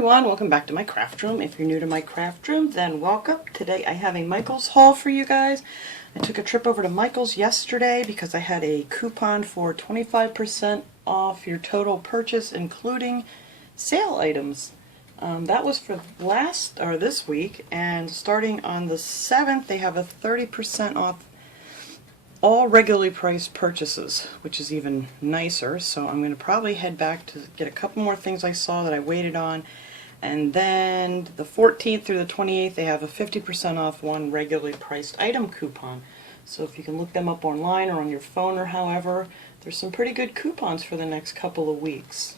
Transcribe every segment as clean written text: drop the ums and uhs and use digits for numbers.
everyone, welcome back to my craft room. If you're new to my craft room, then welcome. Today I have a Michael's haul for you guys. I took a trip over to Michael's yesterday because I had a coupon for 25% off your total purchase, including sale items. That was for this week, and starting on the 7th, they have a 30% off all regularly priced purchases, which is even nicer. So I'm going to probably head back to get a couple more things I saw that I waited on, and then the 14th through the 28th they have a 50% off one regularly priced item coupon. So if you can look them up online or on your phone or however, there's some pretty good coupons for the next couple of weeks.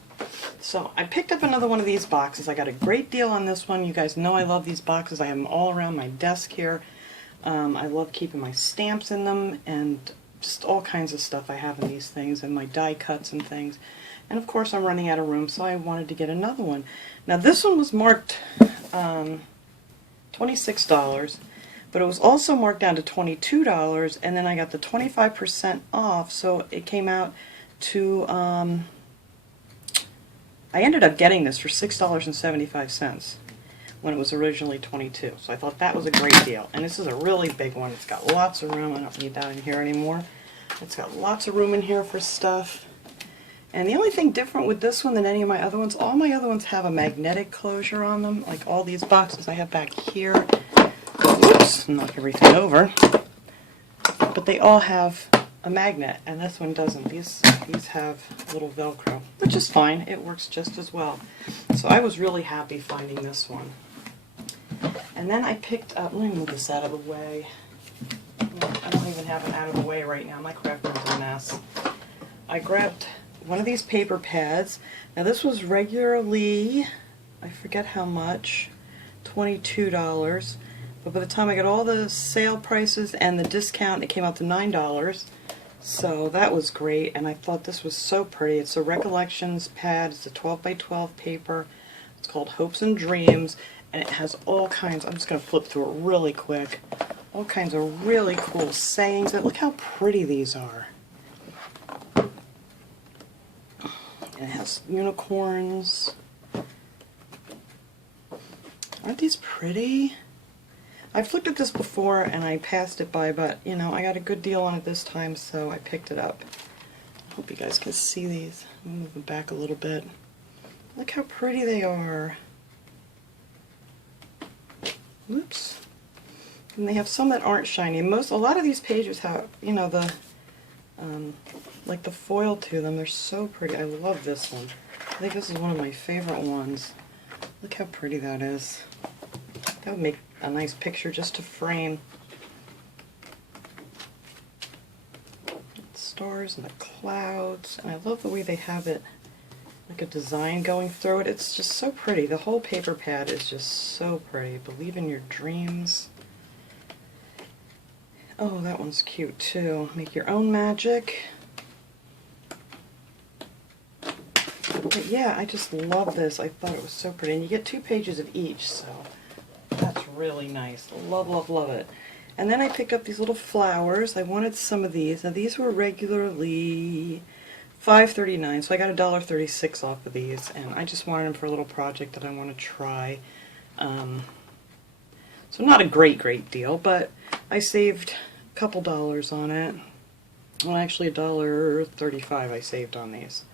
So I picked up another one of these boxes. I got a great deal on this one. You guys know I love these boxes. I have them all around my desk here. I love keeping my stamps in them and just all kinds of stuff I have in these things, and my die cuts and things. And of course I'm running out of room, so I wanted to get another one. Now this one was marked $26, but it was also marked down to $22, and then I got the 25% off, so it came out to, I ended up getting this for $6.75. when it was originally $22. So I thought that was a great deal. And this is a really big one. It's got lots of room. I don't need that in here anymore. It's got lots of room in here for stuff. And the only thing different with this one than any of my other ones, all my other ones have a magnetic closure on them, like all these boxes I have back here. Whoops, knock everything over. But they all have a magnet, and this one doesn't. These have a little Velcro, which is fine. It works just as well. So I was really happy finding this one. And then I picked up, let me move this out of the way. I don't even have it out of the way right now. My craft room's a mess. I grabbed one of these paper pads. Now this was regularly, I forget how much, $22. But by the time I got all the sale prices and the discount, it came out to $9. So that was great, and I thought this was so pretty. It's a Recollections pad. It's a 12 by 12 paper. It's called Hopes and Dreams, and it has all kinds, I'm just going to flip through it really quick, all kinds of really cool sayings. Look how pretty these are. And it has unicorns. Aren't these pretty? I've looked at this before and I passed it by, but you know, I got a good deal on it this time, so I picked it up. I hope you guys can see these. I'll move them back a little bit. Look how pretty they are. Oops. And they have some that aren't shiny. A lot of these pages have, you know, the like the foil to them. They're so pretty. I love this one. I think this is one of my favorite ones. Look how pretty that is. That would make a nice picture just to frame. Stars and the clouds, and I love the way they have it, like a design going through it. It's just so pretty. The whole paper pad is just so pretty. Believe in your dreams. Oh, that one's cute too. Make your own magic. But yeah, I just love this. I thought it was so pretty. And you get 2 pages of each, so that's really nice. Love, love, love it. And then I picked up these little flowers. I wanted some of these. Now these were regularly $5.39, so I got $1.36 off of these, and I just wanted them for a little project that I want to try. So not a great deal, but I saved a couple dollars on it. Well, actually $1.35 I saved on these.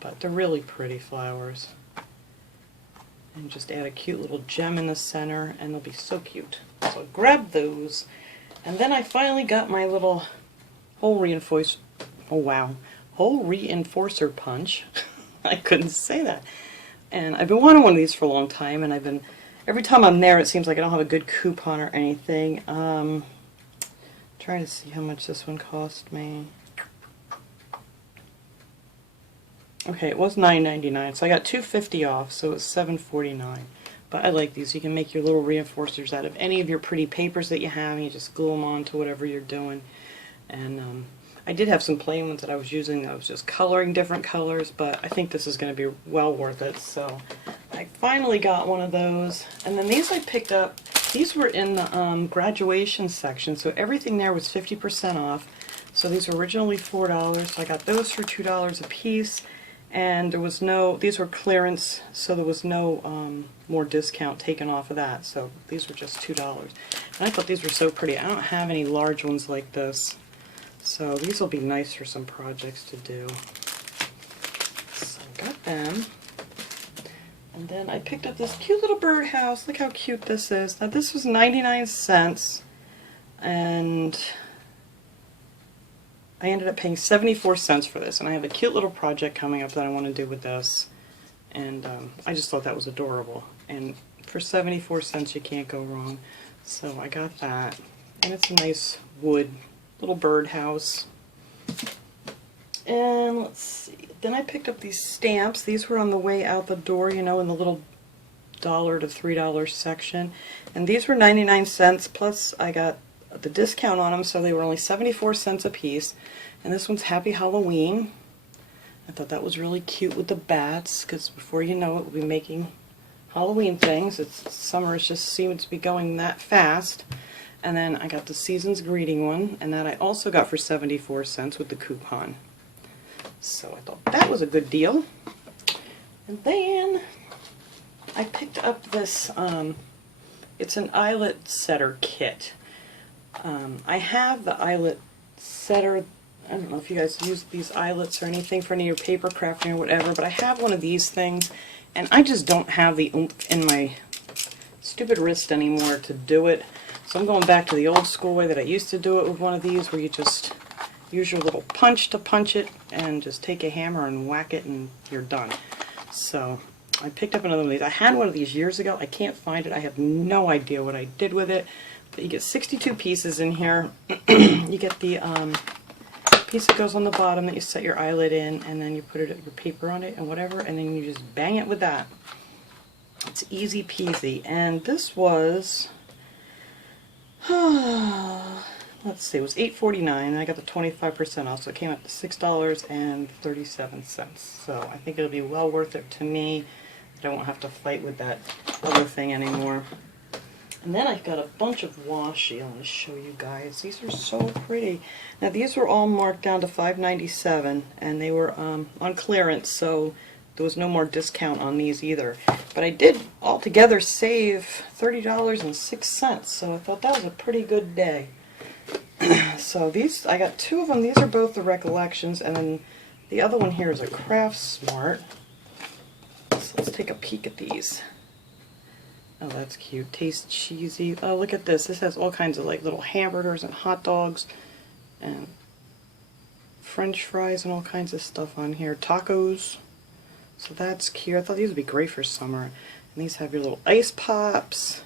But they're really pretty flowers. And just add a cute little gem in the center, and they'll be so cute. So grab those. And then I finally got my little hole reinforcer punch. I couldn't say that. And I've been wanting one of these for a long time, and every time I'm there it seems like I don't have a good coupon or anything. Trying to see how much this one cost me. Okay, it was $9.99, so I got $2.50 off, so it's $7.49. But I like these. You can make your little reinforcers out of any of your pretty papers that you have, and you just glue them on to whatever you're doing. And I did have some plain ones that I was using that I was just coloring different colors, but I think this is going to be well worth it. So I finally got one of those. And then these I picked up. These were in the graduation section, so everything there was 50% off. So these were originally $4, so I got those for $2 a piece. and there was no, these were clearance, so there was no more discount taken off of that, so these were just $2. And I thought these were so pretty. I don't have any large ones like this, so these will be nice for some projects to do. So I got them. And then I picked up this cute little birdhouse. Look how cute this is. Now this was 99 cents, and I ended up paying 74 cents for this. And I have a cute little project coming up that I want to do with this, and I just thought that was adorable. And for 74 cents you can't go wrong. So I got that, and it's a nice wood little birdhouse. And let's see, then I picked up these stamps. These were on the way out the door, you know, in the little $1 to $3 section. And these were 99 cents, plus I got the discount on them, so they were only 74 cents a piece. And this one's Happy Halloween. I thought that was really cute with the bats, because before you know it, we'll be making Halloween things. Summer just seems to be going that fast. And then I got the Season's Greeting one, and that I also got for 74 cents with the coupon. So I thought that was a good deal. And then I picked up this, it's an eyelet setter kit. I have the eyelet setter. I don't know if you guys use these eyelets or anything for any of your paper crafting or whatever, but I have one of these things, and I just don't have the oomph in my stupid wrist anymore to do it. So I'm going back to the old school way that I used to do it with one of these, where you just use your little punch to punch it and just take a hammer and whack it and you're done. So I picked up another one of these. I had one of these years ago. I can't find it. I have no idea what I did with it. But you get 62 pieces in here. You get the piece that goes on the bottom that you set your eyelet in, and then you put your paper on it and whatever, and then you just bang it with that. It's easy peasy. And this was, let's see, it was $8.49, and I got the 25% off, so it came up to $6.37. So I think it'll be well worth it to me. I won't have to fight with that other thing anymore. And then I've got a bunch of washi I want to show you guys. These are so pretty. Now these were all marked down to $5.97, and they were on clearance, so there was no more discount on these either. But I did altogether save $30.06, so I thought that was a pretty good day. So these, I got two of them. These are both the Recollections, and then the other one here is a Craft Smart. So let's take a peek at these. Oh, that's cute. Taste cheesy. Oh, look at this. This has all kinds of like little hamburgers and hot dogs and French fries and all kinds of stuff on here. Tacos. So that's cute. I thought these would be great for summer. And these have your little ice pops.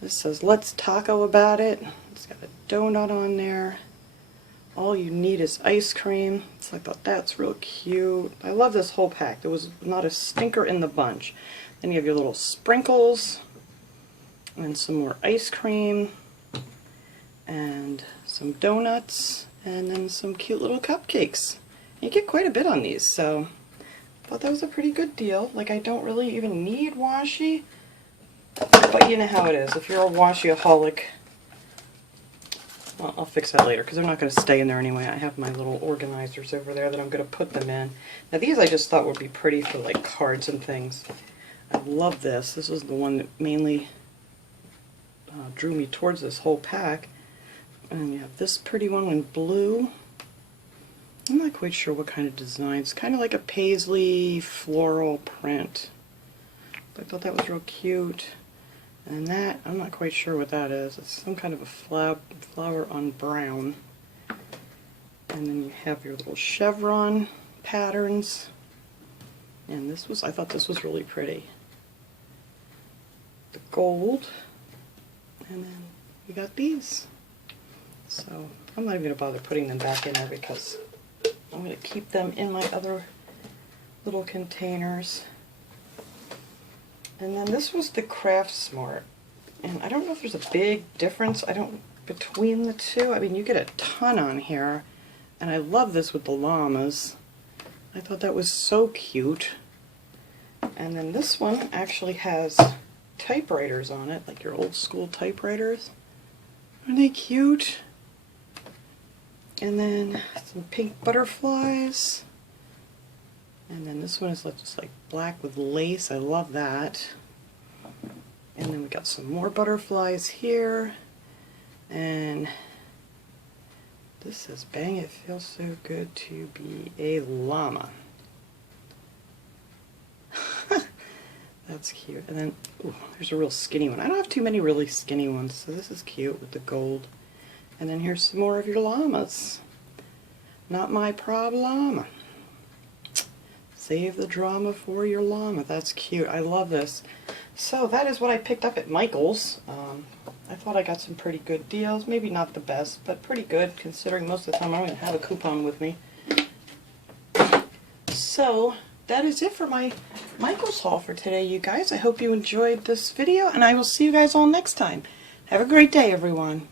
This says, "Let's taco about it." It's got a donut on there. All you need is ice cream. So I thought that's real cute. I love this whole pack. There was not a stinker in the bunch. Then you have your little sprinkles, and some more ice cream, and some donuts, and then some cute little cupcakes. You get quite a bit on these, so I thought that was a pretty good deal. Like, I don't really even need washi, but you know how it is. If you're a washi-aholic, well, I'll fix that later, because they're not going to stay in there anyway. I have my little organizers over there that I'm going to put them in. Now these I just thought would be pretty for like cards and things. I love this. This was the one that mainly drew me towards this whole pack. And you have this pretty one in blue. I'm not quite sure what kind of design. It's kind of like a paisley floral print. But I thought that was real cute. And that, I'm not quite sure what that is. It's some kind of a flower on brown. And then you have your little chevron patterns. And this was, I thought this was really pretty. The gold. And then we got these. So I'm not even going to bother putting them back in there, because I'm going to keep them in my other little containers. And then this was the Craft Smart. And I don't know if there's a big difference between the two. I mean, you get a ton on here. And I love this with the llamas. I thought that was so cute. And then this one actually has typewriters on it, like your old school typewriters. Aren't they cute? And then some pink butterflies. And then this one is just like black with lace. I love that. And then we got some more butterflies here. And this says, "Bang, it feels so good to be a llama." That's cute. And then, ooh, there's a real skinny one. I don't have too many really skinny ones, so this is cute with the gold. And then here's some more of your llamas. Not my problem. Save the drama for your llama. That's cute. I love this. So that is what I picked up at Michael's. I thought I got some pretty good deals. Maybe not the best, but pretty good considering most of the time I don't even have a coupon with me. So that is it for my Michael's haul for today, you guys. I hope you enjoyed this video, and I will see you guys all next time. Have a great day, everyone.